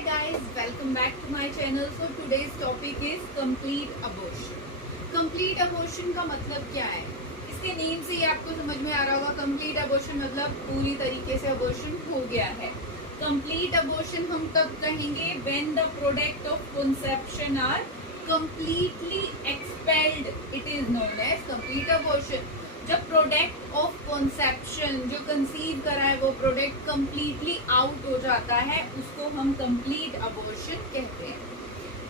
guys, welcome back to my channel. So today's topic is complete abortion. Complete abortion का मतलब क्या है? इसके नेम से ही आपको समझ में आ रहा होगा. complete abortion मतलब पूरी तरीके से abortion हो गया है. complete abortion हम तब कहेंगे when the product of conception are completely expelled. It is known as complete abortion. जब प्रोडक्ट ऑफ कॉन्सेप्शन जो कंसीव करा है वो प्रोडक्ट कंप्लीटली आउट हो जाता है, उसको हम कंप्लीट अबॉर्शन कहते हैं.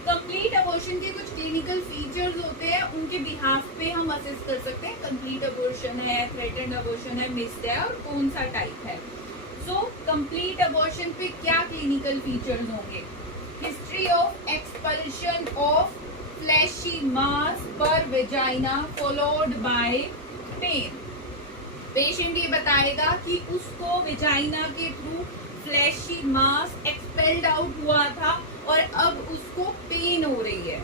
कंप्लीट अबॉर्शन के कुछ क्लिनिकल फीचर्स होते हैं, उनके बिहाफ पे हम असेस कर सकते हैं कंप्लीट अबॉर्शन है, थ्रेटेंड अबॉर्शन है, मिस्ड है और कौन सा टाइप है. सो कंप्लीट अबॉर्शन पे क्या क्लिनिकल फीचर्स होंगे? History of expulsion of fleshy mass per vagina followed by pain. Patient ये बताएगा कि उसको वेजाइना के through fleshy mass expelled out हुआ था और अब उसको पेन हो रही है.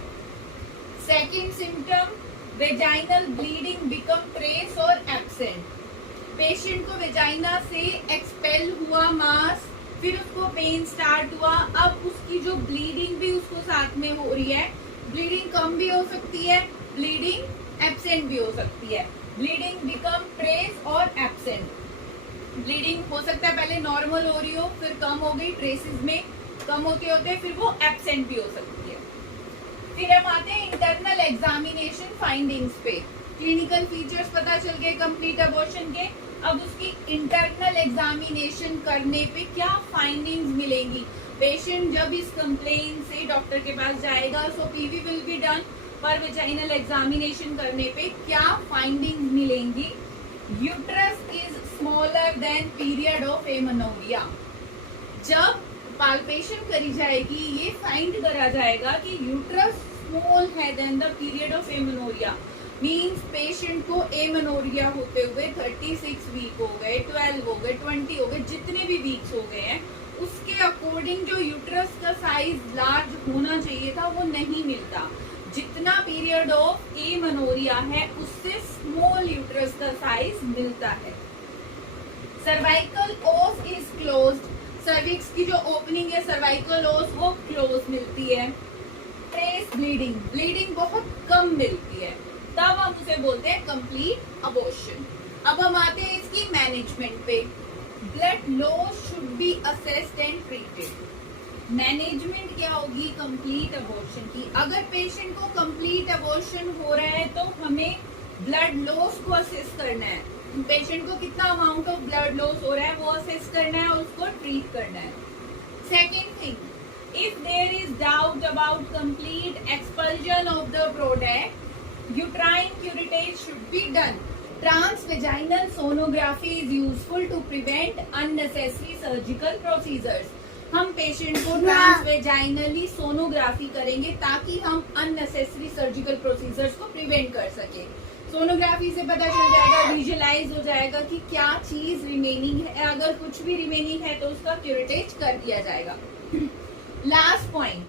Second symptom, vaginal bleeding become trace और एब्सेंट. पेशेंट को वेजाइना से एक्सपेल हुआ मास, फिर उसको पेन स्टार्ट हुआ, अब उसकी जो ब्लीडिंग भी उसको साथ में हो रही है. ब्लीडिंग कम भी हो सकती है, ब्लीडिंग एब्सेंट भी हो सकती है. ब्लीडिंग बिकम ट्रेस और एब्सेंट. ब्लीडिंग हो सकता है पहले नॉर्मल हो रही हो, फिर कम हो गई, ट्रेसेस में कम होते होते फिर वो एब्सेंट भी हो सकती है. फिर हम आते हैं इंटरनल एग्जामिनेशन फाइंडिंग्स पे. क्लिनिकल फीचर्स पता चल गए कंप्लीट अबॉर्शन के. अब उसकी इंटरनल एग्जामिनेशन करने पे क्या फाइंडिंग्स मिलेंगी? पेशेंट जब इस कंप्लेन से डॉक्टर के पास जाएगा, so PV will be done. पर वेजाइनल एग्जामिनेशन करने पे क्या फाइंडिंग्स मिलेंगी? Uterus is smaller than period of amenorrhea. जब पाल्पेशन करी जाएगी, ये फाइंड करा जाएगा कि यूट्रस स्मॉल है than the period of amenorrhea. Means patient को एमेनोरिया होते हुए 36 वीक हो गए, 12 हो गए, 20 हो गए, जितने भी वीक्स हो गए हैं, उसके अकॉर्डिंग जो यूट्रस का साइज लार्ज होना चाहिए था वो नहीं मिलता. जितना पीरियड ऑफ एमेनोरिया है उससे स्मॉल यूट्रस का साइज मिलता है. सर्वाइकल ओस इज क्लोज्ड. सर्विक्स की जो ओपनिंग है सर्वाइकल ओस वो क्लोज मिलती है. ट्रेस ब्लीडिंग, ब्लीडिंग बहुत कम मिलती है, तब हम उसे बोलते हैं कंप्लीट अबॉर्शन. अब हम आते हैं इसकी मैनेजमेंट पे. Blood loss should be assessed and treated. Management क्या होगी कंप्लीट अबॉर्शन की? अगर पेशेंट को कंप्लीट अबॉर्शन हो रहा है तो हमें ब्लड लॉस को असेस करना है. पेशेंट को कितना अमाउंट ऑफ ब्लड लॉस हो रहा है वो असेस करना है और उसको ट्रीट करना है. Second thing, if there is doubt about complete expulsion of the product, uterine curettage should be done. Transvaginal sonography is useful to prevent unnecessary surgical procedures. हम पेशेंट को ट्रांसवेजाइनली सोनोग्राफी करेंगे ताकि हम अननेसेसरी सर्जिकल प्रोसीजर्स को prevent कर सके. Sonography से पता चल जाएगा, विजुअलाइज हो जाएगा कि क्या चीज रिमेनिंग है. अगर कुछ भी रिमेनिंग है तो उसका क्यूरेटेज कर दिया जाएगा. Last point,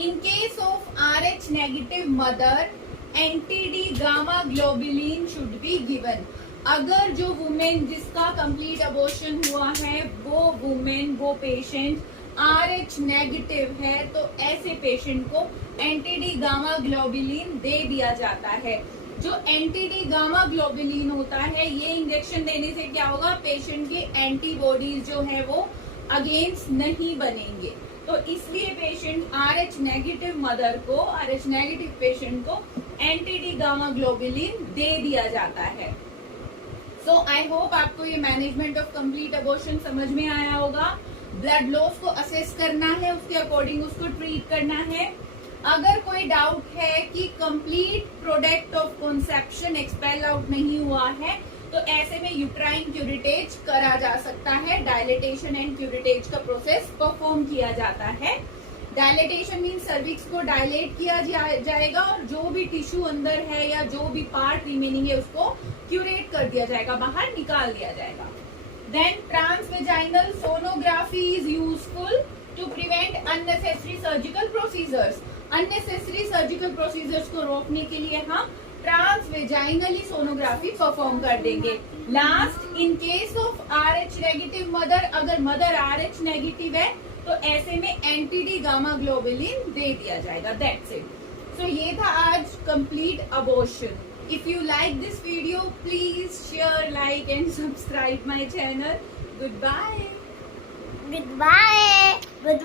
in case of RH negative mother, anti-D gamma globulin should be given. अगर जो वुमेन जिसका कंप्लीट अबॉर्शन हुआ है वो वुमेन, वो पेशेंट RH नेगेटिव है तो ऐसे पेशेंट को एंटी-डी गामा ग्लोबुलिन दे दिया जाता है. जो एंटी-डी गामा ग्लोबुलिन होता है, ये इंजेक्शन देने से क्या होगा? पेशेंट के एंटीबॉडीज जो है वो अगेंस्ट नहीं बनेंगे. तो इसलिए पेशेंट RH नेगेटिव मदर को, RH नेगेटिव पेशेंट को एंटी-डी गामा ग्लोबुलिन दे दिया जाता है. सो आई होप आपको ये मैनेजमेंट ऑफ कंप्लीट अबॉर्शन समझ में आया होगा. ब्लड लॉस को असेस करना है, उसके अकॉर्डिंग उसको ट्रीट करना है. अगर कोई डाउट है कि complete product of conception expel out नहीं हुआ है तो ऐसे में यूट्राइन क्यूरेटेज करा जा सकता है. डायलेटेशन एंड क्यूरेटेज का प्रोसेस परफॉर्म किया जाता है. डायलेटेशन मीन सर्विक्स को डायलेट किया जाएगा और जो भी टिश्यू अंदर है या जो भी पार्ट रिमेनिंग है उसको क्यूरेट कर दिया जाएगा, बाहर निकाल दिया जाएगा. Then transvaginal sonography is useful to prevent unnecessary surgical procedures. Unnecessary surgical procedures को रोकने के लिए हम ट्रांसवेजाइनली सोनोग्राफी परफॉर्म कर देंगे. Last, in case of RH negative mother, अगर मदर RH नेगेटिव है तो ऐसे में एंटी गामा ग्लोबुलिन दे दिया जाएगा। That's it. सो ये था आज complete abortion. If you like this video please share, like and subscribe my channel. Good bye. Goodbye. Goodbye.